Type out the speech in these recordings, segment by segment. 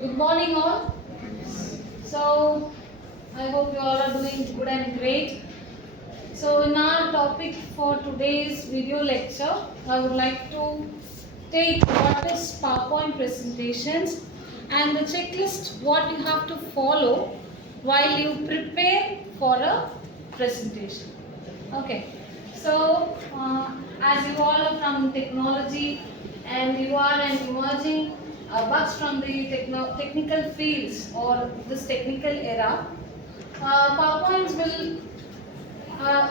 Good morning all. So I hope you all are doing good and great. So in our topic for today's video lecture, I would like to take what is PowerPoint presentations and the checklist what you have to follow while you prepare for a presentation. Okay. So as you all are from technology and you are an emerging bugs from the technical fields or this technical era, PowerPoints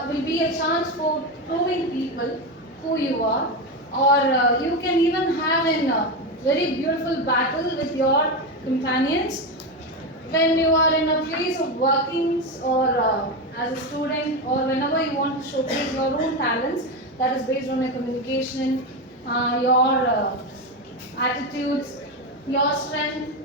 will be a chance for proving people who you are, or you can even have a very beautiful battle with your companions when you are in a place of workings or as a student, or whenever you want to showcase your own talents that is based on your communication, your attitudes, your strength,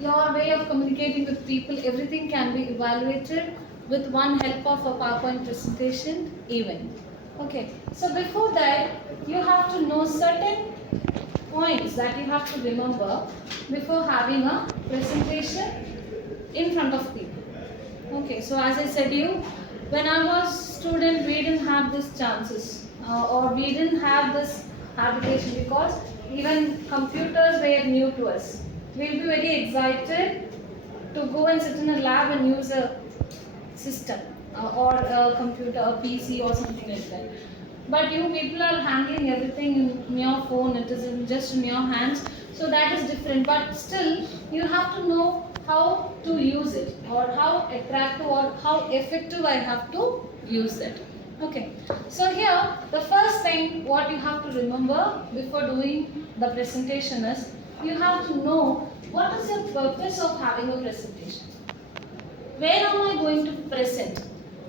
your way of communicating with people. Everything can be evaluated with one help of a PowerPoint presentation event. Okay, so before that you have to know certain points that you have to remember before having a presentation in front of people. Okay, so as I said you, when I was student, we didn't have these chances or we didn't have this habitation because even computers were new to us. We'll be very excited to go and sit in a lab and use a system or a computer, a PC or something like that. But you people are handling everything in your phone, it is just in your hands, so that is different. But still, you have to know how to use it, or how attractive or how effective I have to use it. Okay, so here the first thing what you have to remember before doing the presentation is you have to know what is the purpose of having a presentation. Where am I going to present?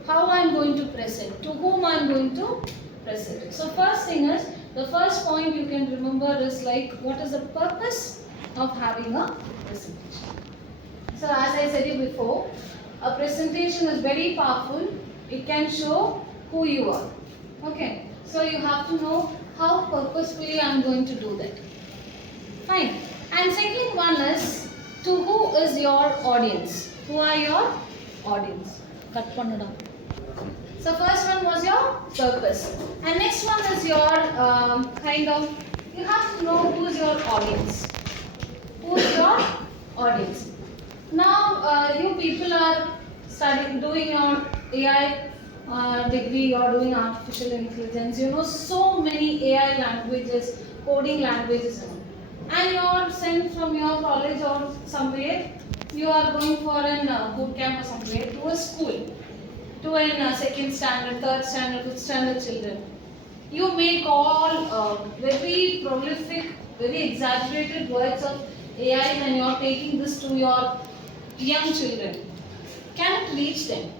How I am going to present? To whom I am going to present? So first thing is, the first point you can remember is like what is the purpose of having a presentation. So as I said you before, a presentation is very powerful. It can show who you are. Okay, so you have to know how purposefully I am going to do that. Fine. And second one is, to who is your audience? Who are your audience? Cut pannada. So first one was your purpose, and next one is your kind of, you have to know who is your audience. Who is your audience? Now you people are studying, doing your AI degree or doing artificial intelligence. You know so many AI languages, coding languages, and you are sent from your college or somewhere. You are going for an boot camp or somewhere to a school, to a second standard, third standard, fifth standard children. You make all very prolific, very exaggerated words of AI, and you are taking this to your young children. Cannot reach them.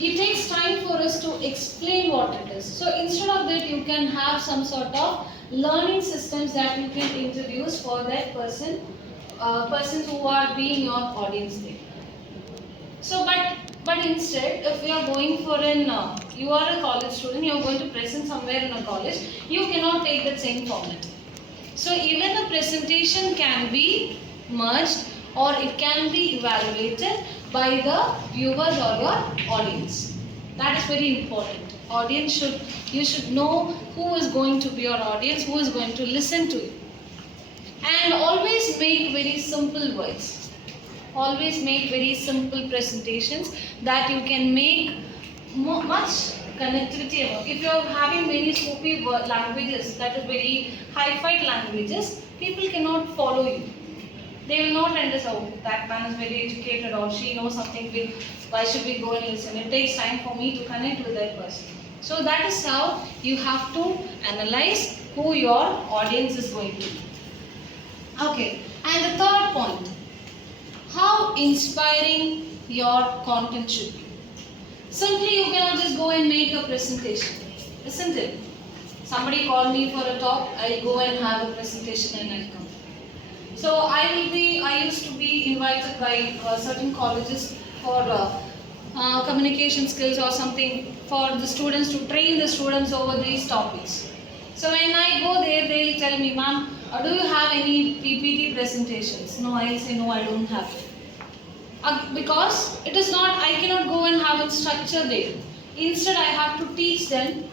It takes time for us to explain what it is. So instead of that, you can have some sort of learning systems that you can introduce for that person, persons who are being your audience there. So, but instead, if you are going for you are a college student, you are going to present somewhere in a college, you cannot take that same format. So even a presentation can be merged, or it can be evaluated by the viewers or your audience. That is very important. You should know who is going to be your audience, who is going to listen to you. And always make very simple words. Always make very simple presentations that you can make much connectivity about. If you are having many spooky languages, that is very hi-fi languages, people cannot follow you. They will not understand, oh, that man is very educated or she knows something big, why should we go and listen? It takes time for me to connect with that person. So that is how you have to analyze who your audience is going to be. Okay, and the third point, how inspiring your content should be. Simply you cannot just go and make a presentation, isn't it? Somebody called me for a talk, I'll go and have a presentation and I'll come. So I used to be invited by certain colleges for communication skills or something for the students, to train the students over these topics. So when I go there, they'll tell me, ma'am, Or do you have any PPT presentations? No, I'll say no, I don't have. Because it is not, I cannot go and have a structure there. Instead, I have to teach them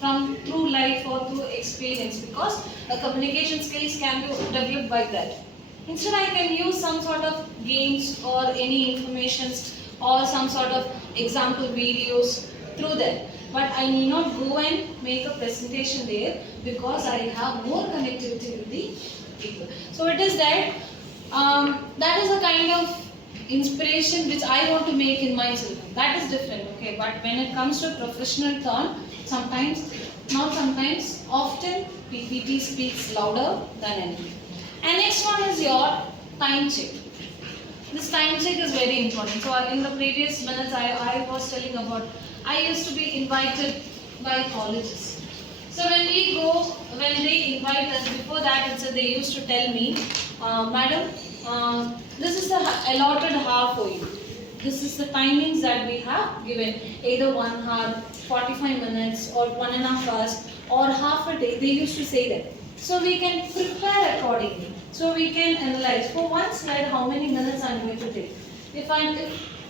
from through life or through experience, because communication skills can be developed by that. Instead, I can use some sort of games or any informations or some sort of example videos through that. But I need not go and make a presentation there, because I have more connectivity with the people. So it is that, that is a kind of inspiration which I want to make in my children. That is different, okay? But when it comes to professional turn, sometimes, not sometimes, often PPT speaks louder than anything. And next one is your time check. This time check is very important. So in the previous minutes I was telling about, I used to be invited by colleges. So when they invite us, before that they used to tell me, madam, this is the allotted hour for you. This is the timings that we have given, either 1 hour, 45 minutes or 1.5 hours or half a day. They used to say that. So we can prepare accordingly. So we can analyze for one slide how many minutes I am going to take. If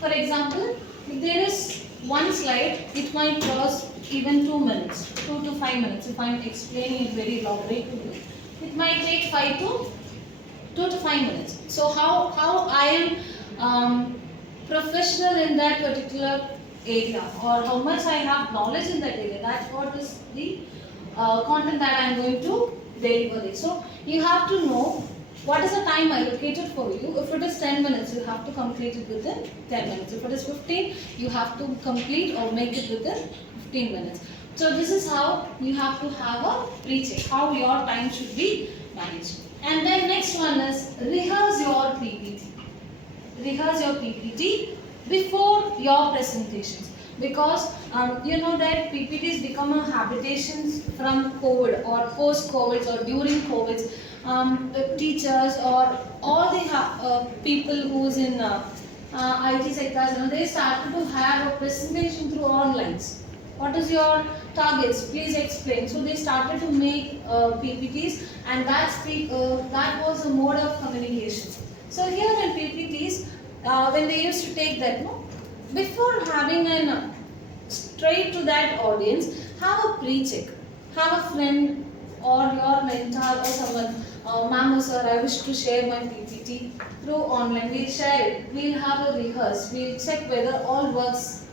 for example, if there is one slide, it might cost even 2 minutes, 2 to 5 minutes. If I am explaining it very elaborate to you, it might take 2 to 5 minutes. So how I am professional in that particular area, or how much I have knowledge in that area, that's what is the content that I am going to deliver. So you have to know what is the time allocated for you. If it is 10 minutes, you have to complete it within 10 minutes. If it is 15, you have to complete or make it within 15 minutes. So this is how you have to have a pre-check, how your time should be managed. And then next one is rehearse your PPT. Rehearse your PPT before your presentations, because you know that PPTs become a habitation from COVID or post-COVID or during COVID. The teachers or all the people who's in IT sectors, they started to have a presentation through online. What is your targets? Please explain. So they started to make PPTs, and that was a mode of communication. So here in PPTs, when they used to take that, before having an straight to that audience, have a pre-check. Have a friend or your mentor or someone, ma'am or sir, I wish to share my PPT through online. We'll share it. We'll have a rehearse. We'll check whether all works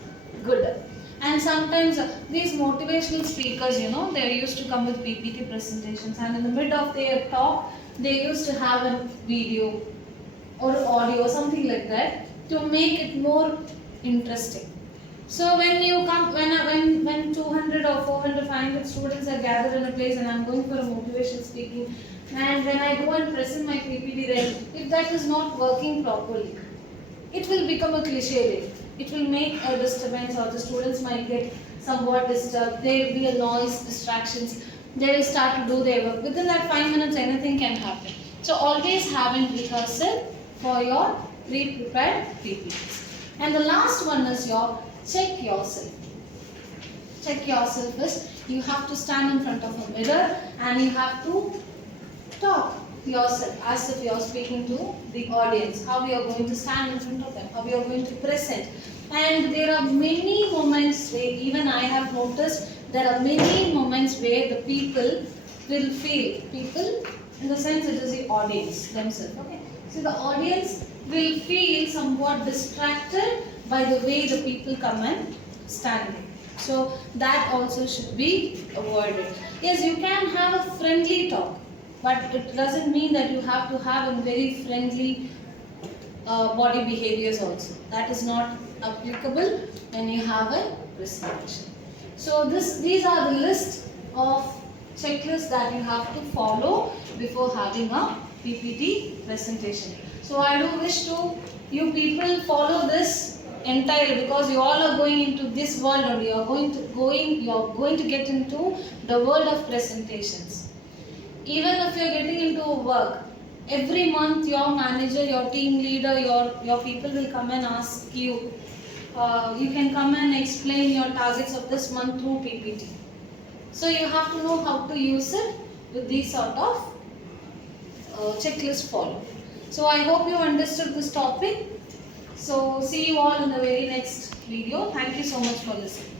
good. And sometimes these motivational speakers, they used to come with PPT presentations, and in the mid of their talk, they used to have a video or audio, something like that, to make it more interesting. So when you come, when 200 or 400, 500 students are gathered in a place, and I'm going for a motivational speaking, and when I go and present my PPT there, if that is not working properly, it will become a cliche. It will make a disturbance, or the students might get somewhat disturbed. There will be a noise, distractions. They will start to do their work. Within that 5 minutes, anything can happen. So always having rehearsal for your pre-prepared PPTs. And the last one is your check yourself. Check yourself is, you have to stand in front of a mirror and you have to talk yourself as if you are speaking to the audience. How you are going to stand in front of them, how you are going to present. And there are many moments where, even I have noticed, there are many moments where the people will feel, people in the sense it is the audience themselves. Okay, so the audience will feel somewhat distracted by the way the people come and stand there. So that also should be avoided. Yes, you can have a friendly talk, but it doesn't mean that you have to have a very friendly body behaviors also. That is not applicable when you have a presentation. So these are the list of checklists that you have to follow before having a PPT presentation. So I do wish to you people follow this entirely, because you all are going into this world, or you are going to get into the world of presentations. Even if you are getting into work, every month your manager, your team leader, your people will come and ask you. You can come and explain your targets of this month through PPT. So you have to know how to use it with these sort of checklist followed. So I hope you understood this topic. So see you all in the very next video. Thank you so much for listening.